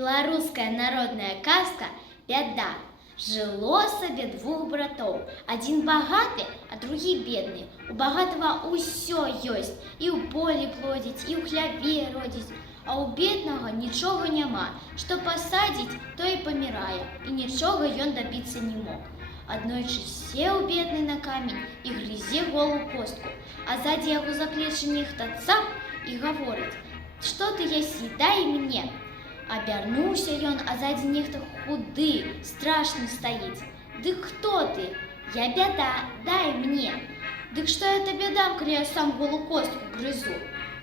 Беларуская народная казка «Бяда». Жыло сабе двух братоў. Адзін багаты, а другі бедны. У багатага ўсё ёсць, і ў полі плодзіць, і ў хляве родзіць. А ў беднага нічога няма. Што пасадзіць, то і памірае, і нічога ён дабіцца не мог. Аднойчы сеў бедны на камень і грызе голую костку, а ззаді яго за плечы нехта цап і гаворыць: «Што ты ясі, дай мне!» Обернулся ён, а сзади нехто худы, страшный стоит. «Дык кто ты?» «Я бяда, дай мне!» «Дык что я тебе дам, коли я сам голую костку грызу?»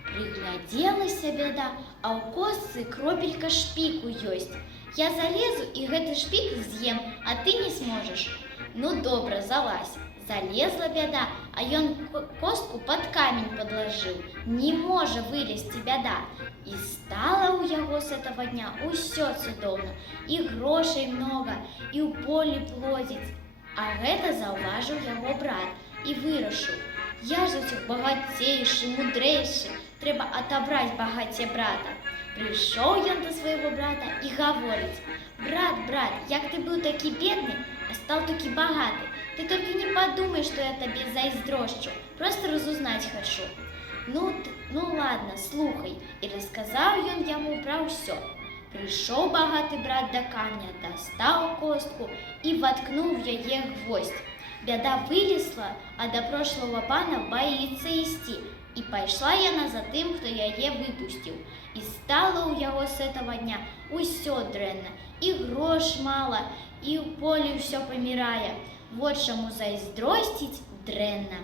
Пригляделася бяда, а у костцы кропелька шпіку ёсць. «Я залезу и гэты шпік з'ем, а ты не сможешь». «Ну добра, залазь». Залезла бяда, а ён костку под камень подложил. Не можа вылезти бяда. И стало у яго с этого дня усё цудоўна. И грошей много, и у полі плодзіць. А гэта заўважыў яго брат и вырашыў: «Я ж усіх багацейшы, мудрэйшы, трэба отобрать багацце брата». Пришел ён до своего брата и говорит: брат, як ты был таки бедный, а стал таки богатый. Ты только не подумай, что я тебе зайздрощу, просто разузнать хочу». Ну ладно, слухай. И рассказал ён яму про ўсё. Пришел богатый брат до камня, достал костку и воткнул в яе гвоздь. Бяда вылезла, а до прошлого пана боится идти. И пошла яна за тым, кто яе выпустил. И стало у яго с этого дня усё дрэнна. И грош мало, и у полі ўсё памірае. Вот чаму зайздросціць дрэнна.